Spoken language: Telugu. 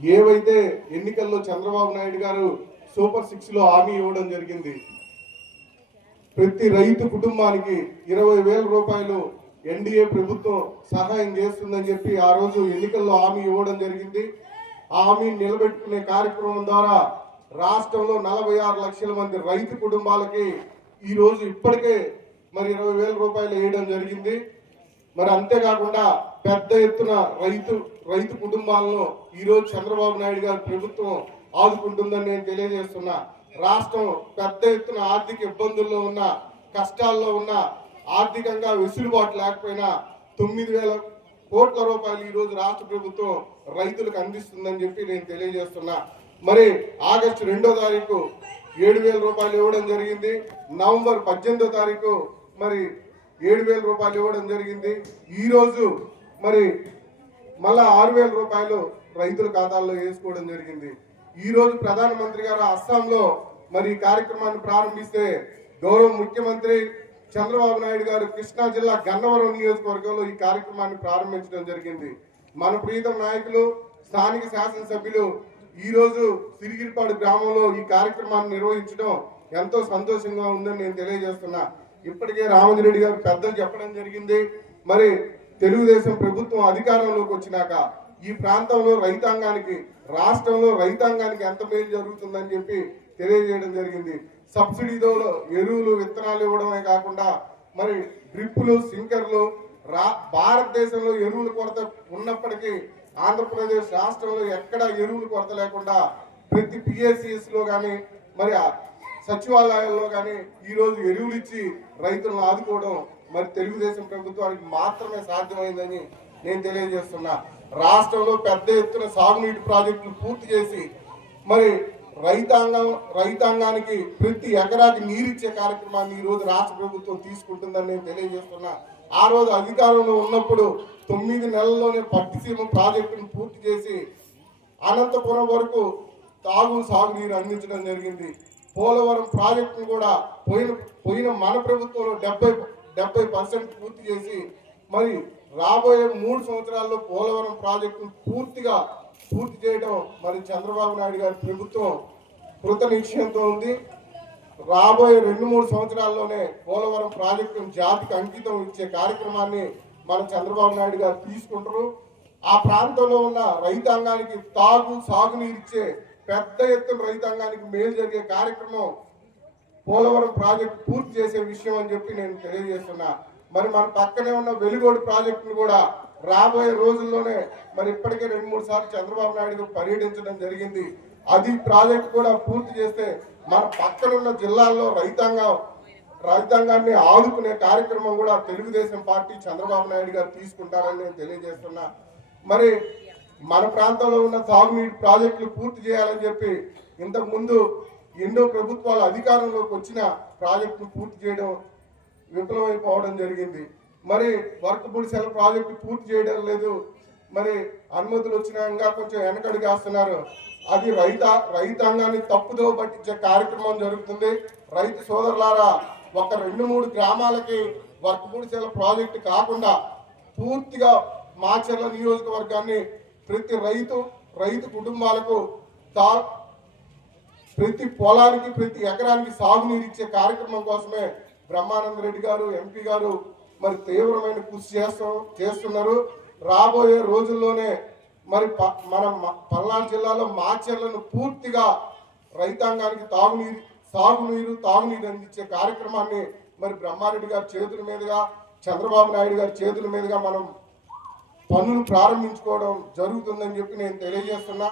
ఏవైతే ఎన్నికల్లో చంద్రబాబు నాయుడు గారు సూపర్ 6 లో హామీ ఇవ్వడం జరిగింది, ప్రతి రైతు కుటుంబానికి 20,000 రూపాయలు ఎన్డీఏ ప్రభుత్వం సహాయం చేస్తుందని చెప్పి ఆ రోజు ఎన్నికల్లో హామీ ఇవ్వడం జరిగింది. ఆ హామీని నిలబెట్టుకునే కార్యక్రమం ద్వారా రాష్ట్రంలో 46 లక్షల మంది రైతు కుటుంబాలకి ఈ రోజు ఇప్పటికే మరి 20,000 రూపాయలు వేయడం జరిగింది. మరి అంతేకాకుండా పెద్ద ఎత్తున రైతు కుటుంబాలను ఈరోజు చంద్రబాబు నాయుడు గారి ప్రభుత్వం ఆదుకుంటుందని నేను తెలియజేస్తున్నా. రాష్ట్రం పెద్ద ఎత్తున ఆర్థిక ఇబ్బందుల్లో ఉన్న, కష్టాల్లో ఉన్న, ఆర్థికంగా వెసులుబాటు లేకపోయినా 9,000 కోట్ల రూపాయలు ఈరోజు రాష్ట్ర ప్రభుత్వం రైతులకు అందిస్తుందని చెప్పి నేను తెలియజేస్తున్నా. మరి ఆగస్టు 2వ తారీఖు 7,000 రూపాయలు ఇవ్వడం జరిగింది. నవంబర్ 18వ తారీఖు మరి 7,000 రూపాయలు ఇవ్వడం జరిగింది. ఈరోజు మరి మళ్ళా 6,000 రూపాయలు రైతుల ఖాతాల్లో వేసుకోవడం జరిగింది. ఈరోజు ప్రధానమంత్రి గారు అస్సాంలో మరి ఈ కార్యక్రమాన్ని ప్రారంభిస్తే గౌరవ ముఖ్యమంత్రి చంద్రబాబు నాయుడు గారు కృష్ణా జిల్లా గన్నవరం నియోజకవర్గంలో ఈ కార్యక్రమాన్ని ప్రారంభించడం జరిగింది. మన ప్రీతం నాయకులు, స్థానిక శాసనసభ్యులు ఈరోజు సిరిగిరిపాడు గ్రామంలో ఈ కార్యక్రమాన్ని నిర్వహించడం ఎంతో సంతోషంగా ఉందని నేను తెలియజేస్తున్నా. ఇప్పటికే రామజిరెడ్డి గారు పెద్దలు చెప్పడం జరిగింది. మరి తెలుగుదేశం ప్రభుత్వం అధికారంలోకి వచ్చినాక ఈ ప్రాంతంలో రైతాంగానికి, రాష్ట్రంలో రైతాంగానికి ఎంత మేలు జరుగుతుందని చెప్పి తెలియజేయడం జరిగింది. సబ్సిడీతో ఎరువులు, విత్తనాలు ఇవ్వడమే కాకుండా మరి డ్రిప్పులు, సింకర్లు, భారతదేశంలో ఎరువుల కొరత ఉన్నప్పటికీ ఆంధ్రప్రదేశ్ రాష్ట్రంలో ఎక్కడ ఎరువుల కొరత లేకుండా ప్రతి పిఎస్సిఎస్ లో కానీ మరి సచివాలయాల్లో కానీ ఈరోజు ఎరువులు ఇచ్చి రైతులను ఆదుకోవడం మరి తెలుగుదేశం ప్రభుత్వానికి మాత్రమే సాధ్యమైందని నేను తెలియజేస్తున్నా. రాష్ట్రంలో పెద్ద ఎత్తున సాగునీటి ప్రాజెక్టులు పూర్తి చేసి మరి రైతాంగానికి ప్రతి ఎకరాకి నీరిచ్చే కార్యక్రమాన్ని ఈ రోజు రాష్ట్ర ప్రభుత్వం తీసుకుంటుందని నేను తెలియజేస్తున్నా. ఆ రోజు అధికారంలో ఉన్నప్పుడు 9 నెలల్లోనే పట్టిసీమ ప్రాజెక్టును పూర్తి చేసి అనంతపురం వరకు సాగునీరు అందించడం జరిగింది. పోలవరం ప్రాజెక్టును కూడా పోయిన మన ప్రభుత్వంలో 70% పూర్తి చేసి మరి రాబోయే 3 సంవత్సరాల్లో పోలవరం ప్రాజెక్టును పూర్తి చేయడం మరి చంద్రబాబు నాయుడు గారి ప్రభుత్వం కృత నిశ్చయంతో ఉంది. రాబోయే 2-3 సంవత్సరాల్లోనే పోలవరం ప్రాజెక్టును జాతికి అంకితం ఇచ్చే కార్యక్రమాన్ని మన చంద్రబాబు నాయుడు గారు తీసుకుంటారు. ఆ ప్రాంతంలో ఉన్న రైతాంగానికి సాగునీరు ఇచ్చే, పెద్ద ఎత్తున రైతాంగానికి మేలు జరిగే కార్యక్రమం పోలవరం ప్రాజెక్టు పూర్తి చేసే విషయం అని చెప్పి నేను తెలియజేస్తున్నా. మరి మన పక్కనే ఉన్న వెలుగోడు ప్రాజెక్టును కూడా రాబోయే రోజుల్లోనే మరి ఇప్పటికే 2-3 సార్లు చంద్రబాబు నాయుడు పర్యటించడం జరిగింది. అది ప్రాజెక్టు కూడా పూర్తి చేస్తే మన పక్కనున్న జిల్లాల్లో రైతాంగాన్ని ఆదుకునే కార్యక్రమం కూడా తెలుగుదేశం పార్టీ, చంద్రబాబు నాయుడు గారు తీసుకుంటారని నేను తెలియజేస్తున్నా. మరి మన ప్రాంతంలో ఉన్న సాగునీటి ప్రాజెక్టులు పూర్తి చేయాలని చెప్పి ఇంతకు ముందు ఎన్నో ప్రభుత్వాలు అధికారంలోకి వచ్చిన ప్రాజెక్టును పూర్తి చేయడం విఫలమైపోవడం జరిగింది. మరి వర్కబుల్ సెల్ ప్రాజెక్టు పూర్తి చేయడం లేదు. మరి అనుమతులు వచ్చినా ఇంకా కొంచెం వెనకడుగేస్తున్నారు. అది రైతాంగాన్ని తప్పుదో పట్టించే కార్యక్రమం జరుగుతుంది. రైతు సోదరులారా, ఒక 2-3 గ్రామాలకి వర్కబుల్ సెల్ ప్రాజెక్టు కాకుండా పూర్తిగా మాచర్ల నియోజకవర్గాన్ని ప్రతి రైతు కుటుంబాలకు ప్రతి పొలానికి, ప్రతి ఎకరానికి సాగునీరు ఇచ్చే కార్యక్రమం కోసమే బ్రహ్మానంద రెడ్డి గారు, ఎంపీ గారు మరి తీవ్రమైన కృషి చేస్తున్నారు. రాబోయే రోజుల్లోనే మరి మన పల్నాడు జిల్లాలో మాచర్లను పూర్తిగా రైతాంగానికి తాగునీరు అందించే కార్యక్రమాన్ని మరి బ్రహ్మారెడ్డి గారి చేతుల మీదుగా, చంద్రబాబు నాయుడు గారి చేతుల మీదుగా మనం పనులు ప్రారంభించుకోవడం జరుగుతుందని చెప్పి నేను తెలియజేస్తున్నా.